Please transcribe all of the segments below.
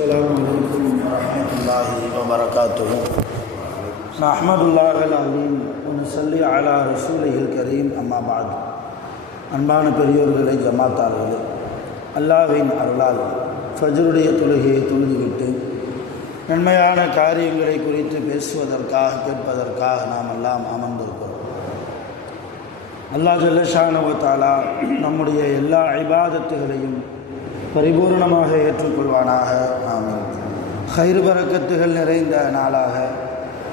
السلام عليكم ورحمة الله وبركاته. نحمد الله العظيم ونصلي على رسوله الكريم. أما بعد. அன்பான பெரியோர்களே, ஜமாத்தார்களே, அல்லாஹ்வின் அருளால் ஃபஜ்ருடைய தொழுகையை தொழுதுவிட்டு நன்மையான காரியங்களை குறித்து பேசுவதற்காக கேட்பதற்காக நாம் எல்லாம் அமர்ந்திருக்கிறோம். அல்லாஹ் ஜல்ல ஷானஹு வ தஆலா நம்முடைய எல்லா இபாதத்துகளையும் பரிபூர்ணமாக ஏற்றுக்கொள்வானாக. ஆமீன். ஹைர் பரக்கத்துகள் நிறைந்த நாளாக,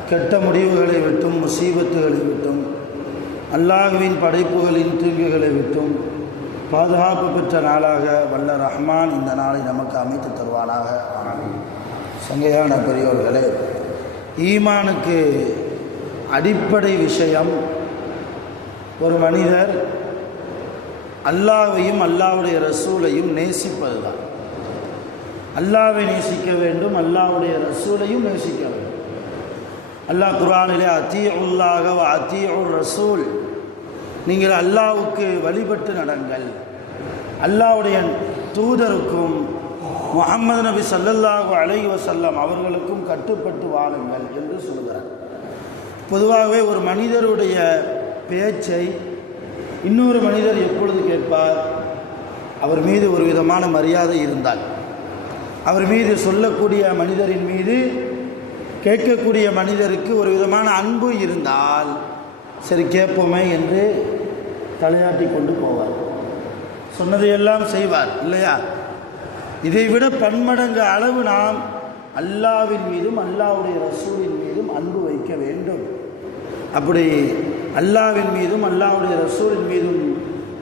கெட்ட முடிவுகளை விட்டும் முசீபத்துகளை விட்டும் அல்லாஹ்வின் படைப்புகளின் தீங்குகளை விட்டும் பாதுகாப்பு பெற்ற நாளாக வல்ல ரஹ்மான் இந்த நாளை நமக்கு அமைத்து தருவானாக. ஆமீன். சங்கையான பெரியோர்களே, ஈமானுக்கு அடிப்படை விஷயம் ஒரு மனிதர் அல்லாஹ்வையும் அல்லாஹ்வுடைய ரசூலையும் நேசிப்பது தான். அல்லாஹ்வை நேசிக்க வேண்டும், அல்லாஹ்வுடைய ரசூலையும் நேசிக்க வேண்டும். அல்லாஹ் குர்ஆனிலே அத்தீஉல்லாஹ வ அத்தீஉர் ரசூல், நீங்கள் அல்லாஹ்வுக்கு வழிபட்டு நடங்கள், அல்லாஹ்வுடைய தூதருக்கும் முஹம்மது நபி ஸல்லல்லாஹு அலைஹி வஸல்லம் அவர்களுக்கும் கட்டுப்பட்டு வாழுங்கள் என்று சொல்கிறார். பொதுவாகவே ஒரு மனிதருடைய பேச்சை இன்னொரு மனிதர் எப்பொழுது கேட்பார்? அவர் மீது ஒரு விதமான மரியாதை இருந்தால், அவர் மீது சொல்லக்கூடிய மனிதரின் மீது கேட்கக்கூடிய மனிதருக்கு ஒரு விதமான அன்பு இருந்தால் சரி கேட்போமே என்று தலையாட்டி கொண்டு போவார், சொன்னதையெல்லாம் செய்வார், இல்லையா? இதைவிட பன்மடங்கு அளவு நாம் அல்லாஹ்வின் மீதும் அல்லாஹ்வுடைய ரசூலின் மீதும் அன்பு வைக்க வேண்டும். அப்படி அல்லாஹ்வின் மீதும் அல்லாஹ்வுடைய ரசூலின் மீதும்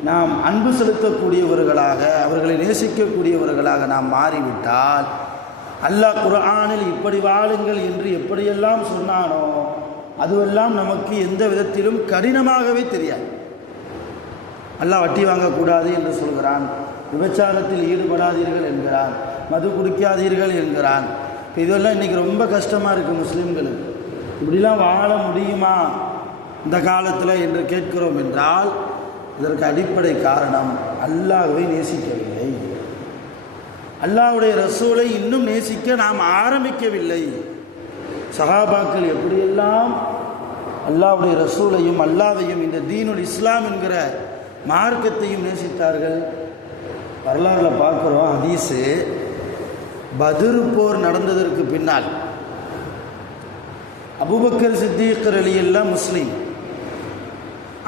நாம் அன்பு செலுத்தக்கூடியவர்களாக, அவர்களை நேசிக்கக்கூடியவர்களாக நாம் மாறிவிட்டால், அல்லாஹ் குர்ஆனில் இப்படி வாழுங்கள் என்று எப்படியெல்லாம் சொன்னானோ அதுவெல்லாம் நமக்கு எந்த விதத்திலும் கடினமாகவே தெரியாது. அல்லாஹ் வட்டி வாங்கக்கூடாது என்று சொல்கிறான், விபச்சாரத்தில் ஈடுபடாதீர்கள் என்கிறான், மது குடிக்காதீர்கள் என்கிறான். இதெல்லாம் இன்றைக்கி ரொம்ப கஷ்டமாக இருக்குது முஸ்லீம்களுக்கு. இப்படிலாம் வாழ முடியுமா இந்த காலத்தில் என்று கேட்கிறோம் என்றால் இதற்கு அடிப்படை காரணம் அல்லாஹ்வை நேசிக்கவில்லை, அல்லாஹ்வுடைய ரசூலை இன்னும் நேசிக்க நாம் ஆரம்பிக்கவில்லை. சஹாபாக்கள் எப்படியெல்லாம் அல்லாஹ்வுடைய ரசூலையும் அல்லாஹ்வையும் இந்த தீனுல் இஸ்லாம் என்கிற மார்க்கத்தையும் நேசித்தார்கள். வரலாறில் பார்க்குறோம், ஹதீஸு பத்ர் போர் நடந்ததற்கு பின்னால் அபூபக்கர் சித்திக் ரலியல்லாஹு முஸ்லீம்,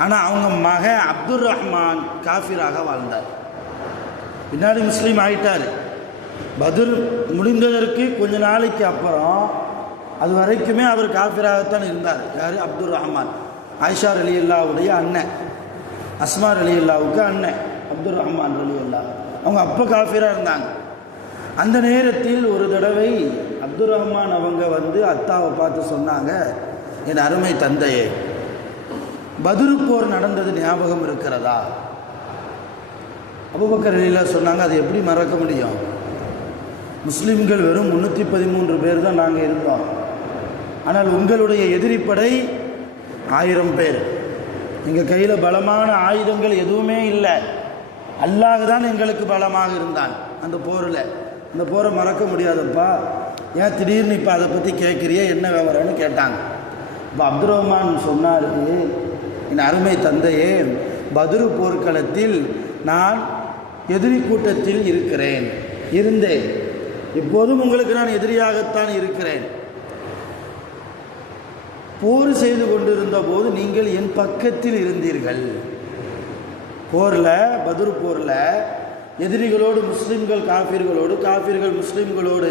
ஆனால் அவங்க மகன் அப்துர் ரஹ்மான் காஃபிராக வாழ்ந்தார். பின்னாடி முஸ்லீம் ஆகிட்டார். பத்ர் முடிந்ததற்கு கொஞ்ச நாளைக்கு அப்புறம் அது வரைக்குமே அவர் காஃபிராகத்தான் இருந்தார். யார்? அப்துர் ரஹ்மான், ஆயிஷா ரலியல்லாஹுடைய அண்ணன், அஸ்மா ரலியல்லாஹுக்கு அண்ணன் அப்துர் ரஹ்மான் ரலியல்லாஹு. அவங்க அப்போ காஃபிராக இருந்தாங்க. அந்த நேரத்தில் ஒரு தடவை அப்துர் ரஹ்மான் அவங்க அத்தாவை பார்த்து சொன்னாங்க, என் அருமை தந்தையே, பத்ர் போர் நடந்தது ஞாபகம் இருக்கிறதா? அபூபக்கர் ரலியல்லாஹு சொன்னாங்க, அது எப்படி மறக்க முடியும்? முஸ்லீம்கள் வெறும் 313 பேர் தான் நாங்கள் இருந்தோம், ஆனால் உங்களுடைய எதிரிப்படை 1000 பேர். எங்கள் கையில் பலமான ஆயுதங்கள் எதுவுமே இல்லை, அல்லாஹ் தான் எங்களுக்கு பலமாக இருந்தான் அந்த போரில். அந்த போரை மறக்க முடியாதப்பா, ஏன் திடீர்னு இப்போ அதை பற்றி கேட்குறியே, என்ன விவரம்னு கேட்டாங்க. இப்போ அப்துர் ரஹ்மான் சொன்னார், என் அருமை தந்தையே, பத்ர் போர்க்களத்தில் நான் எதிரி கூட்டத்தில் இருந்தேன், இப்போதும் உங்களுக்கு நான் எதிரியாகத்தான் இருக்கிறேன். போர் செய்து கொண்டிருந்த போது நீங்கள் என் பக்கத்தில் இருந்தீர்கள். போரில், பத்ர் போரில் எதிரிகளோடு முஸ்லீம்கள் காஃபிர்களோடு, காஃபிர்கள் முஸ்லீம்களோடு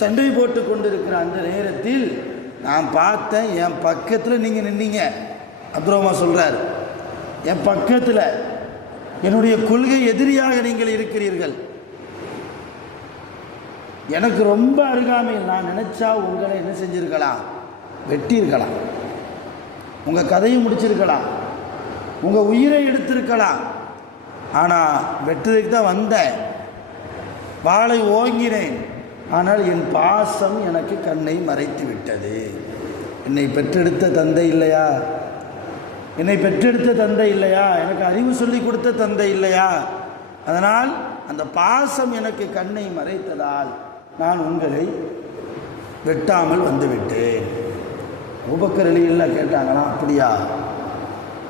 சண்டை போட்டு கொண்டிருக்கிற அந்த நேரத்தில் நான் பார்த்தேன், என் பக்கத்தில் நீங்கள் நின்னீங்க. அப்துர் ரஹ்மான் சொல்கிறார், என் பக்கத்தில் என்னுடைய கொள்கை எதிரியாக நீங்கள் இருக்கிறீர்கள். எனக்கு ரொம்ப அருகாமையில், நான் நினச்சா உங்களை என்ன செஞ்சுருக்கலாம்? வெட்டியிருக்கலாம், உங்கள் கதையை முடிச்சிருக்கலாம், உங்கள் உயிரை எடுத்திருக்கலாம். ஆனால் வெட்டுறதுக்கு தான் வந்தேன், வாளை ஓங்கினேன், ஆனால் என் பாசம் எனக்கு கண்ணை மறைத்து விட்டது. என்னை பெற்றெடுத்த தந்தை இல்லையா? எனக்கு அறிவு சொல்லி கொடுத்த தந்தை இல்லையா? அதனால் அந்த பாசம் எனக்கு கண்ணை மறைத்ததால் நான் உங்களை வெட்டாமல் வந்துவிட்டேன். அபூபக்கர் ரலியல்லாஹு கேட்டாங்களா, அப்படியா?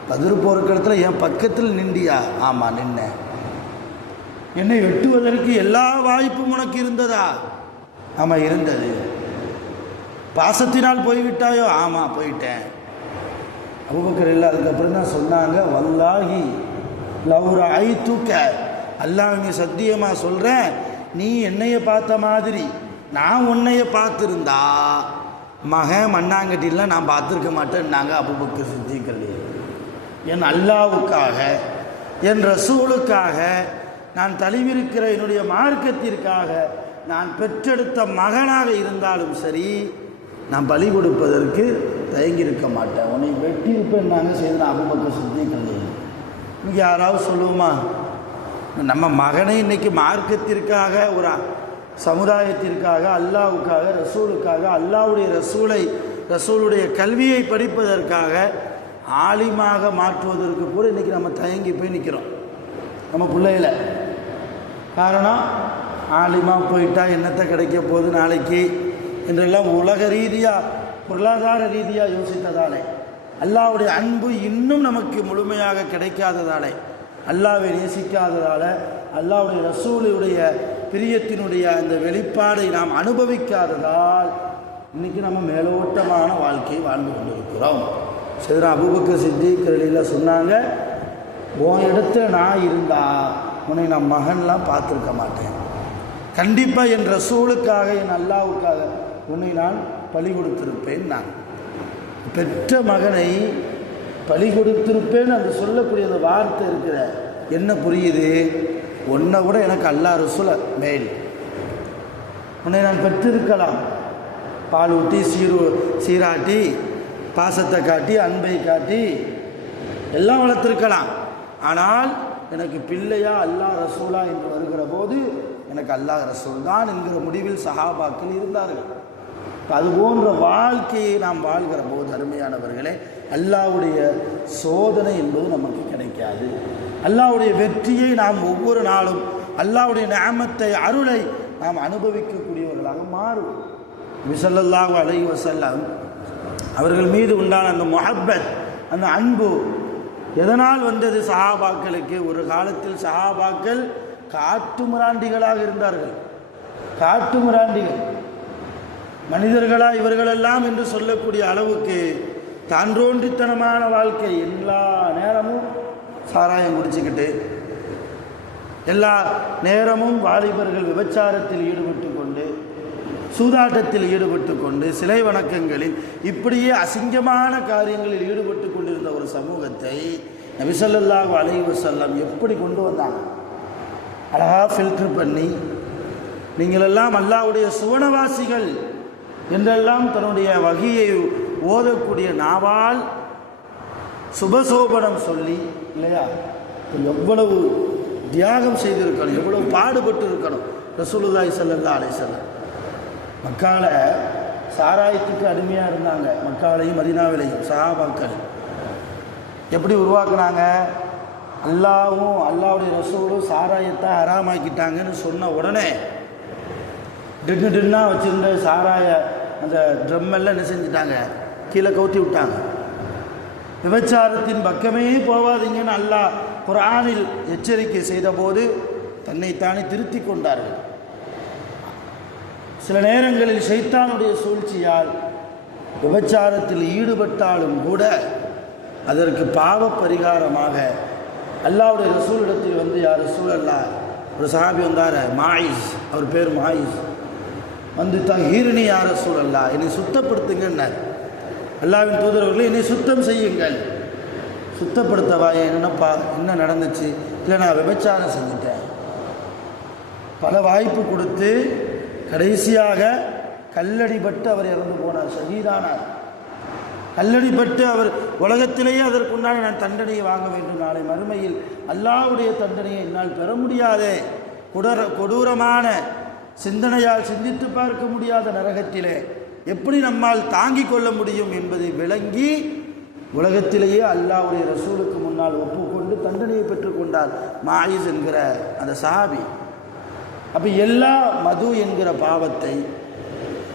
பத்ர் போர்க்களத்தில் என் பக்கத்தில் நின்றியா? ஆமாம் நின்னேன். என்னை வெட்டுவதற்கு எல்லா வாய்ப்பும் உனக்கு இருந்ததா? ஆமாம் இருந்தது. பாசத்தினால் போய்விட்டாயோ? ஆமாம் போயிட்டேன். அபூபக்கர் ரலியல்லாஹு அதுக்கப்புறம் தான் சொன்னாங்க, வல்லாஹி லவ்ரா ஐ தூக்க, அல்லாஹ்ங்க சத்தியமாக சொல்கிறேன், நீ என்னைய பார்த்த மாதிரி நான் உன்னைய பார்த்துருந்தா மகன் மண்ணாங்கட்டிலாம் நான் பார்த்துருக்க மாட்டேன்னாங்க அபூபக்கர் சித்திக் ரலியல்லாஹு. என் அல்லாஹ்வுக்காக என் ரசூலுக்காக நான் தழுவிருக்கிற என்னுடைய மார்க்கத்திற்காக நான் பெற்றெடுத்த மகனாக இருந்தாலும் சரி நான் பலி கொடுப்பதற்கு தயங்கியிருக்க மாட்டேன், உன்னை வெட்டியிருப்பேன்னாங்க செய்த அபூபக்கர் சித்திக் ரலியல்லாஹு. இன்னைக்கு யாராவது சொல்லுவோமா, நம்ம மகனை இன்னைக்கு மார்க்கத்திற்காக ஒரு சமுதாயத்திற்காக அல்லாஹ்வுக்காக ரசூலுக்காக அல்லாஹ்வுடைய ரசூலுடைய கல்வியை படிப்பதற்காக ஆலிமாக மாற்றுவதற்கு கூட இன்றைக்கி நம்ம தயங்கி போய் நிற்கிறோம் நம்ம பிள்ளைகள. காரணம், ஆலிமாக போயிட்டால் என்னத்தை கிடைக்க போகுது நாளைக்கு என்றெல்லாம் உலக ரீதியாக பொருளாதார ரீதியாக யோசித்ததாலே, அல்லாஹ்வுடைய அன்பு இன்னும் நமக்கு முழுமையாக கிடைக்காததாலே, அல்லாஹ்வை நேசிக்காததால், அல்லாஹ்வுடைய ரசூலுடைய பிரியத்தினுடைய அந்த வெளிப்பாடை நாம் அனுபவிக்காததால் இன்றைக்கி நம்ம மேலோட்டமான வாழ்க்கையை வாழ்ந்து கொண்டிருக்கிறோம். சரி, அபூபக்கர் சித்திக் ரலியல்லாஹு சொன்னாங்க, உன் இடத்துல நான் இருந்தால் உன்னை நான் மகன்லாம் பார்த்துருக்க மாட்டேன், கண்டிப்பாக என் ரசூலுக்காக என் அல்லாஹ்வுக்காக உன்னை நான் பலி கொடுத்திருப்பேன். நான் பெற்ற மகனை பலி கொடுத்திருப்பேன்னு அந்த சொல்லக்கூடிய அந்த வார்த்தை இருக்கிற என்ன புரியுது, உன்னை விட எனக்கு அல்லாஹ் ரசூல மேல், உன்னை நான் பெற்றிருக்கலாம், பால் ஊட்டி சீராட்டி பாசத்தை காட்டி அன்பை காட்டி எல்லாம் வளர்த்துருக்கலாம், ஆனால் எனக்கு பிள்ளையா அல்லாஹ் ரசூலா என்று வருகிற போது எனக்கு அல்லாஹ் ரசூல் தான் என்கிற முடிவில் சஹாபாக்கள் இருந்தார்கள். அது போன்ற வாழ்க்கையை நாம் வாழ்கிற போது அருமையானவர்களே, அல்லாஹ்வுடைய சோதனை என்பது நமக்கு கிடைக்காது. அல்லாஹ்வுடைய வெற்றியை நாம் ஒவ்வொரு நாளும் அல்லாஹ்வுடைய நிஅமத்தை அருளை நாம் அனுபவிக்கக்கூடியவர்களாக மாறும். நபி ஸல்லல்லாஹு அலைஹி வஸல்லம் அவர்கள் மீது உண்டான அந்த முஹப்பத், அந்த அன்பு எதனால் வந்தது? சஹாபாக்களுக்கு ஒரு காலத்தில் சஹாபாக்கள் காட்டு மிராண்டிகளாக இருந்தார்கள். காட்டு மிராண்டிகள், மனிதர்களா இவர்களெல்லாம் என்று சொல்லக்கூடிய அளவுக்கு தான்றோன்றித்தனமான வாழ்க்கை. எல்லா நேரமும் சாராயம் குடிச்சுக்கிட்டு, எல்லா நேரமும் வாலிபர்கள் விபச்சாரத்தில் ஈடுபட்டு கொண்டு, சூதாட்டத்தில் ஈடுபட்டு கொண்டு, சிலை வணக்கங்களில் இப்படியே அசிங்கமான காரியங்களில் ஈடுபட்டு கொண்டிருந்த ஒரு சமூகத்தை நபி ஸல்லல்லாஹு அலைஹி வஸல்லம் எப்படி கொண்டு வந்தாங்க? அழகாக ஃபில்டர் பண்ணி, நீங்களெல்லாம் அல்லாஹ்வுடைய சுவனவாசிகள் என்றெல்லாம் தன்னுடைய வகியை ஓதக்கூடிய நாவால் சுபசோபனம் சொல்லி, இல்லையா, எவ்வளவு தியாகம் செய்திருக்கணும், எவ்வளவு பாடுபட்டு இருக்கணும் ரசூலுல்லாஹி ஸல்லல்லாஹு அலைஹி வஸல்லம். மக்கால சாராயத்துக்கு அடிமையாக இருந்தாங்க. மக்காலையும் மதீனாவிலையும் சஹாபாக்கள் எப்படி உருவாக்குனாங்க? அல்லாஹ்வும் அல்லாஹ்வுடைய ரசூலும் சாராயத்தை ஹராமாக்கிட்டாங்கன்னு சொன்ன உடனே டின்னா வச்சுருந்த சாராய அந்த ட்ரம்மெல்லாம் என்ன செஞ்சுட்டாங்க? கீழே கவுத்தி விட்டாங்க. விபச்சாரத்தின் பக்கமே போவாதீங்கன்னு அல்லாஹ் குர்ஆனில் எச்சரிக்கை செய்த போது தன்னைத்தானே திருத்தி கொண்டார்கள். சில நேரங்களில் ஷைத்தானுடைய சூழ்ச்சியால் விபச்சாரத்தில் ஈடுபட்டாலும் கூட அதற்கு பாவ பரிகாரமாக அல்லாஹ்வுடைய ரசூலிடத்தில் வந்து, யார் ரசூல் அல்லாஹ், ஒரு சஹாபி வந்தார், மாயிஸ், அவர் பேர் மாயிஸ், வந்து தஹீர்னி யார் ரசூல் அல்லாஹ், என்னை சுத்தப்படுத்துங்கன்னார். அல்லாஹ்வின் தூதரவர்களே, என்னை சுத்தம் செய்யுங்கள். சுத்தப்படுத்தவா? என்னப்பா, என்ன நடந்துச்சு? இல்லை, நான் விபச்சாரம் செஞ்சுட்டேன். பல வாய்ப்பு கொடுத்து கடைசியாக கல்லடிபட்டு அவர் இறந்து போனார், ஷஹீதானார். கல்லடிபட்டு அவர் உலகத்திலேயே அதற்குண்டான நான் தண்டனையை வாங்க வேண்டும், நாளை மறுமையில் அல்லாஹ்வுடைய தண்டனையை என்னால் பெற முடியாதே, கொடூரமான சிந்தனையால் சிந்தித்து பார்க்க முடியாத நரகத்திலே எப்படி நம்மால் தாங்கிக் கொள்ள முடியும் என்பதை விளங்கி உலகத்திலேயே அல்லாஹ்வுடைய ரசூலுக்கு முன்னால் ஒப்புக்கொண்டு தண்டனையை பெற்றுக்கொண்டார் மாயிஸ் என்கிற அந்த சஹாபி. அப்போ எல்லா மது என்கிற பாவத்தை,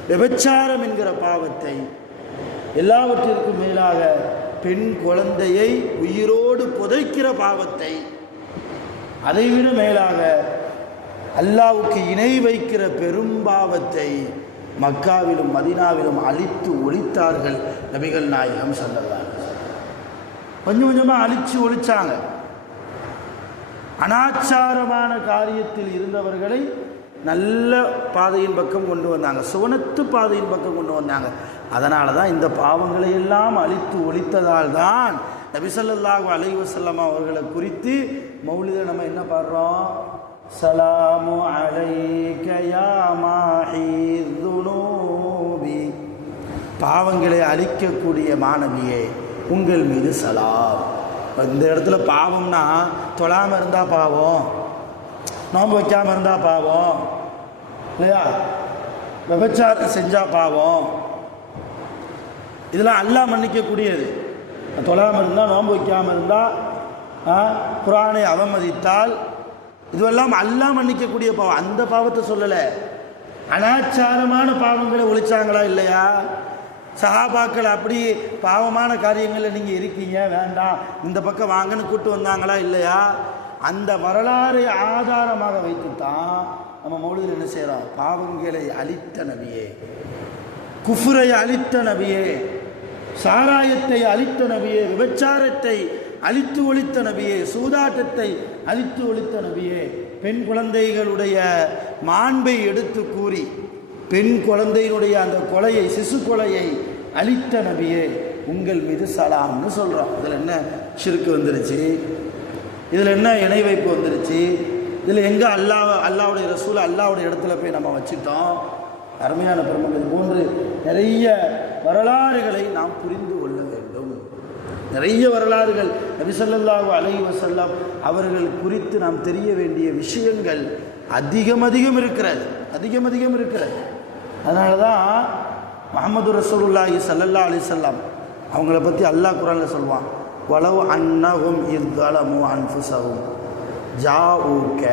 விபச்சாரம் என்கிற பாவத்தை, எல்லாவற்றிற்கும் மேலாக பெண் குழந்தையை உயிரோடு புதைக்கிற பாவத்தை, அதைவிட மேலாக அல்லாஹ்வுக்கு இணை வைக்கிற பெரும்பாவத்தை மக்காவிலும் மதீனாவிலும் அழித்து ஒழித்தார்கள் நபிகள் நாயகம் ஸல்லல்லாஹு அலைஹி வஸல்லம். கொஞ்சம் கொஞ்சமாக அழித்து ஒழிச்சாங்க. அனாச்சாரமான காரியத்தில் இருந்தவர்களை நல்ல பாதையின் பக்கம் கொண்டு வந்தாங்க, சுவனத்து பாதையின் பக்கம் கொண்டு வந்தாங்க. அதனால தான் இந்த பாவங்களை எல்லாம் அழித்து ஒழித்ததால் தான் நபி ஸல்லல்லாஹு அலைஹி வஸல்லம் அவர்களை குறித்து மௌலித நம்ம என்ன பாடுறோம்? சலாமு அலைக யா மாஹித் துனூபி, பாவங்களை அழிக்கக்கூடிய மாணவியே உங்கள் மீது சலாம். இந்த இடத்துல பாவம்னா தொழாமல் இருந்தால் பாவம், நோன்பு வைக்காமல் இருந்தால் பாவம் இல்லையா, விபச்சாரம் செஞ்சால் பாவம், இதெல்லாம் அல்லாஹ் மன்னிக்கக்கூடியது. தொழாமல் இருந்தால், நோன்பு வைக்காமல் இருந்தால், குர்ஆனை அவமதித்தால், இதுவெல்லாம் அல்லாஹ் மன்னிக்கக்கூடிய பாவம். அந்த பாவத்தை சொல்லலை. அனாச்சாரமான பாவங்களை ஒழிச்சாங்களா இல்லையா? சஹாபாக்கள் அப்படி பாவமான காரியங்களில் நீங்கள் இருக்கீங்க, வேண்டாம் இந்த பக்கம் வாங்கன்னு கூட்டு வந்தாங்களா இல்லையா? அந்த வரலாறை ஆதாரமாக வைத்து தான் நம்ம மௌலிதில் என்ன செய்கிறோம்? பாவங்களை அழித்த நபியே, குஃப்ரை அழித்த நபியே, சாராயத்தை அழித்த நபியே, விபச்சாரத்தை அழித்து ஒழித்த நபியே, சூதாட்டத்தை அழித்து ஒழித்த நபியே, பெண் குழந்தைகளுடைய மாண்பை எடுத்து கூறி பெண் குழந்தையினுடைய அந்த கொலையை, சிசு கொலையை அழித்த நபியே உங்கள் மீது சலாம்னு சொல்கிறோம். இதில் என்ன ஷிர்க் வந்துருச்சு? இதில் என்ன இணை வைப்பு வந்துருச்சு? இதில் எங்கே அல்லாவுடைய ரசூல் அல்லாவுடைய இடத்துல போய் நம்ம வச்சுட்டோம்? அருமையான பெருமக்கள், போன்று நிறைய வரலாறுகளை நாம் புரிந்து கொள்ள வேண்டும். நிறைய வரலாறுகள் நபி ஸல்லல்லாஹு அலைஹி வஸல்லம் அவர்கள் குறித்து நாம் தெரிய வேண்டிய விஷயங்கள் அதிகம் இருக்கிறது. அதனால தான் முஹம்மது ரசூலுல்லாஹி ஸல்லல்லாஹு அலைஹி வஸல்லம் அவங்கள பற்றி அல்லாஹ் குர்ஆனில் சொல்வான், வலவ் அன்னஹும் இஸ் ஸலமு அன்ஃபுஸஹும் ஜாஊக.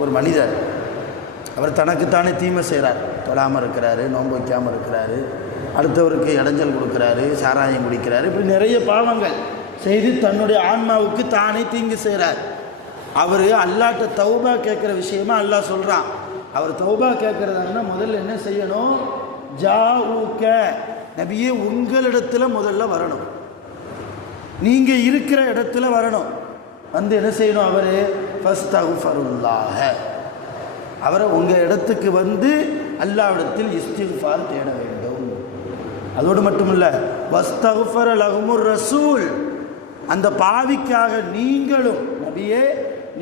ஒரு மனிதர் அவர் தனக்குத்தானே தீமை செய்கிறார், தொழாமல் இருக்கிறாரு, நோன்பு வைக்காமல் இருக்கிறாரு, அடுத்தவருக்கு இடைஞ்சல் கொடுக்குறாரு, சாராயம் குடிக்கிறாரு, இப்படி நிறைய பாவங்கள் செய்து தன்னுடைய ஆன்மாவுக்கு தானே தீங்கு செய்கிறார். அவர் அல்லாஹ்ட்ட தௌபா கேட்குற விஷயமா அல்லாஹ் சொல்கிறான். அவர் தௌபா கேட்குறதாங்கன்னா முதல்ல என்ன செய்யணும்? ஜாஊக, நபியே உங்களிடத்தில் முதல்ல வரணும், நீங்கள் இருக்கிற இடத்துல வரணும். வந்து என்ன செய்யணும்? அவர் ஃபஸ்தக்ஃபிருல்லாஹ, அவரை உங்கள் இடத்துக்கு வந்து அல்லாஹ்விடத்தில் இஸ்திக்ஃபார் தேட வேண்டும். அதோடு மட்டும் இல்லை, வஸ்தக்ஃபர லஹுமுர் ரசூல், அந்த பாவிக்காக நீங்களும் நபியே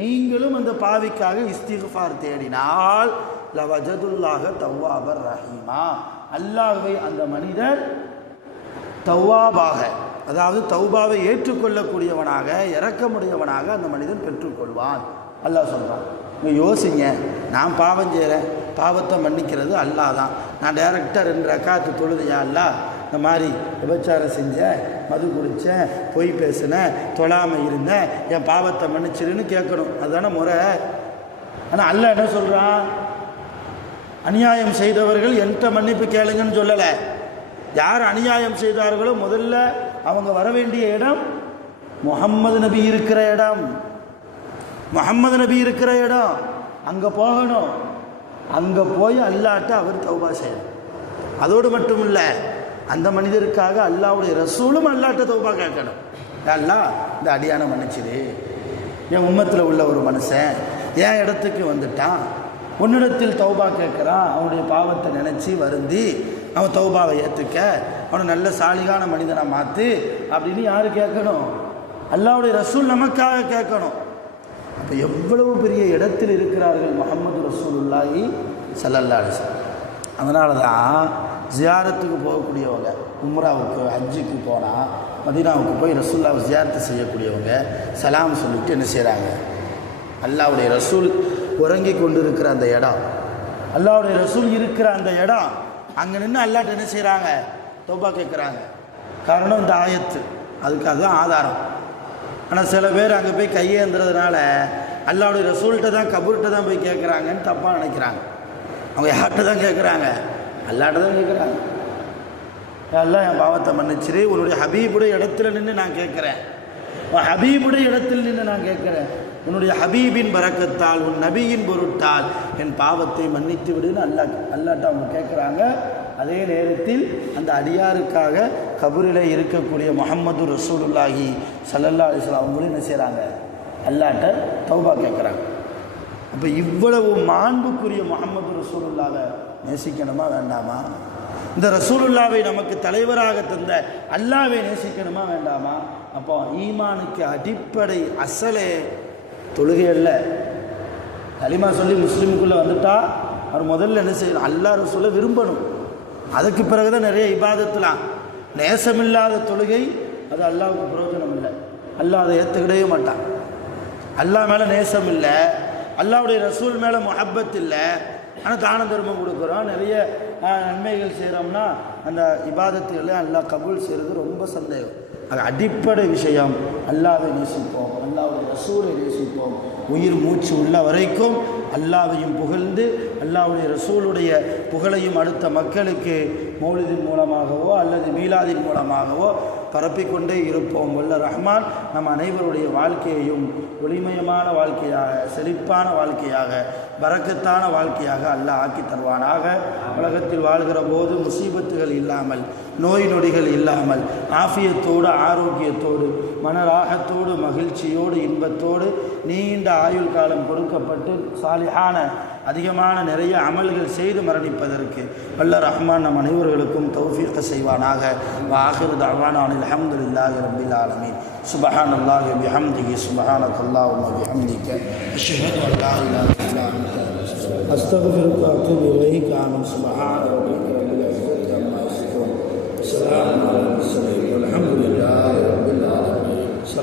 நீங்களும் அந்த பாவிக்காக இஸ்திக்ஃபார் தேடினால் லவஜதுல்லாஹ தவ்வாபர் ரஹீமா, அல்லாஹ்வை அந்த மனிதர் தவ்வாபாக, அதாவது தௌபாவை ஏற்றுக்கொள்ளக்கூடியவனாக, இரக்கமுடையவனாக அந்த மனிதன் பெற்றுக்கொள்வான். அல்லாஹ் சொல்கிறான். நீங்கள் யோசிங்க, நான் பாவம் செய்கிறேன், பாவத்தை மன்னிக்கிறது அல்லாஹ் தான். நான் டைரெக்டாக 2 ரக்காத்து தொழுதையா அல்லாஹ், இந்த மாதிரி விபச்சாரம் செஞ்சேன், மது குடித்தேன், பொய் பேசினேன், தொழாமல் இருந்தேன், என் பாவத்தை மன்னிச்சிருன்னு கேட்கணும். அதுதானே முறை. ஆனால் அல்லாஹ் என்ன சொல்கிறான்? அநியாயம் செய்தவர்கள் என்கிட்ட மன்னிப்பு கேளுங்கன்னு சொல்லலை. யார் அநியாயம் செய்தார்களோ முதல்ல அவங்க வர வேண்டிய இடம் முஹம்மது நபி இருக்கிற இடம், அங்கே போகணும். அங்கே போய் அல்லாஹ்ட்ட அவர் தௌபா செய்யணும். அதோடு மட்டும் இல்லை, அந்த மனிதருக்காக அல்லாஹ்வுடைய ரசூலும் அல்லாஹ்ட்ட தௌபா கேட்கணும். அல்லாஹ் இந்த அடியான மன்னிச்சிடு, என் உம்மத்தில் உள்ள ஒரு மனுஷன் என் இடத்துக்கு வந்துட்டான், உன்னிடத்தில் தௌபா கேட்குறான், அவனுடைய பாவத்தை நினச்சி வருந்தி அவன் தௌபாவை ஏற்றுக்க, அவனை நல்ல சாலிகான மனிதனாக மாற்று அப்படின்னு யார் கேட்கணும்? அல்லாஹ்வுடைய ரசூல் நமக்காக கேட்கணும். அப்போ எவ்வளவு பெரிய இடத்தில் இருக்கிறார்கள் முஹம்மது ரசூலுல்லாஹி ஸல்லல்லாஹு அலைஹி வஸல்லம். அதனால தான் ஜியாரத்துக்கு போகக்கூடியவங்க, உம்ராவுக்கு ஹஜ்ஜுக்கு போனால் மதீனாவுக்கு போய் ரசூலுல்லாஹ் ஜியாரத்து செய்யக்கூடியவங்க சலாம் சொல்லிவிட்டு என்ன செய்கிறாங்க? அல்லாஹ்வுடைய ரசூல் உறங்கி கொண்டு இருக்கிற அந்த இடம், அல்லாஹ்வுடைய ரசூல் இருக்கிற அந்த இடம், அங்கே நின்று அல்லாஹ்ட்ட என்ன செய்கிறாங்க? தௌபா கேட்குறாங்க. காரணம் இந்த ஆயத்து, அதுக்காக தான் ஆதாரம். ஆனால் சில பேர் அங்கே போய் கையேந்துறதுனால அல்லாஹ்வுடைய ரசூல்கிட்ட தான் கபூர்கிட்ட தான் போய் கேட்குறாங்கன்னு தப்பாக நினைக்கிறாங்க. அவங்க யார்கிட்ட தான் கேட்குறாங்க? அல்லாஹ்ட்ட தான் கேட்குறாங்க. அல்லாஹ் என் பாவத்தை மன்னிச்சிரு, உன்னுடைய ஹபீபுடைய இடத்துல நின்று நான் கேட்குறேன், ஹபீபுடைய இடத்தில் நின்று நான் கேட்குறேன், உன்னுடைய ஹபீபின் பரக்கத்தால் உன் நபியின் பொருட்டால் என் பாவத்தை மன்னித்து விடுன்னு அல்லாஹ்ட்ட அவங்க கேட்குறாங்க. அதே நேரத்தில் அந்த அடியாருக்காக கபூரில் இருக்கக்கூடிய முஹம்மது ரசூலுல்லாஹி ஸல்லல்லாஹு அலைஹி வஸல்லம் அவங்களும் என்ன செய்கிறாங்க? அல்லாஹ்ட்ட தௌபா கேட்குறாங்க. அப்போ இவ்வளவு மாண்புக்குரிய முஹம்மது ரசூலுல்லாவை நேசிக்கணுமா வேண்டாமா? இந்த ரசூலுல்லாவை நமக்கு தலைவராக தந்த அல்லாஹ்வை நேசிக்கணுமா வேண்டாமா? அப்போ ஈமானுக்கு அடிப்படை அசலே தொழுகை அல்ல. கலிமா சொல்லி முஸ்லீமுக்குள்ளே வந்துட்டா அவர் முதல்ல என்ன செய்யணும்? அல்லாஹ் ரசூலை விரும்பணும். அதுக்கு பிறகு தான் நிறைய இபாதத்துலாம். நேசமில்லாத தொழுகை அது அல்லாஹ்வுக்கு பிரயோஜனம் இல்லை. அல்லாஹ் அதை ஏற்றுக்கிடவே மாட்டான். அல்லாஹ் மேலே நேசம் இல்லை, அல்லாஹ்வுடைய ரசூல் மேலே முஹப்பத் இல்லை. ஆனால் தான தர்மம் கொடுக்குறோம், நிறைய நன்மைகள் செய்கிறோம்னா அந்த இபாதத்துகளை அல்லாஹ் கபூல் செய்கிறது ரொம்ப சந்தேகம். அது அடிப்படை விஷயம். அல்லாஹ்வை நேசிப்போம், அல்லாஹ்வுடைய ரசூலை நேசிப்போம். உயிர் மூச்சு உள்ள வரைக்கும் அல்லாஹ்வையும் புகழ்ந்து அல்லாஹ்வுடைய ரசூலுடைய புகழையும் அடுத்த மக்களுக்கு மௌலிதின் மூலமாகவோ அல்லது மீலாதின் மூலமாகவோ பரப்பிக்கொண்டே இருப்போம். வல்ல ரஹ்மான் நம் அனைவருடைய வாழ்க்கையையும் ஒளிமயமான வாழ்க்கையாக, செழிப்பான வாழ்க்கையாக, பரக்கத்தான வாழ்க்கையாக அல்லாஹ் ஆக்கி தருவானாக. உலகத்தில் வாழ்கிற போது முசீபத்துகள் இல்லாமல், நோய் நொடிகள் இல்லாமல், ஆஃபியத்தோடு ஆரோக்கியத்தோடு மனராகத்தோடு மகிழ்ச்சியோடு இன்பத்தோடு நீண்ட ஆயுள் காலம் கொடுக்கப்பட்டு சாலிஹான அதிகமான நிறைய அமல்கள் செய்து மரணிப்பதற்கு வல்ல ரஹ்மான் நம் அனைவர்களுக்கும் தௌஃபீக் செய்வானாக. வஆகிரு தஅவானா அல்ஹம்துலில்லாஹி ரப்பில் ஆலமீன். சுப்ஹானல்லாஹி வ பிஹம்திஹி சுப்ஹானக்கல்லாஹும்ம வ பிஹம்திக அஷ்ஹது அன் லா இலாஹா இல்லா அன்த அஸ்தக்ஃபிருக வ அத்தூபு இலைக். ஆமீன். சுப்ஹான ரப்பிக ரப்பில் இஸ்ஸத்தி அம்மா யசிஃபூன். ஸலாமுன் அலல் முர்ஸலீன் வல்ஹம்துலில்லாஹி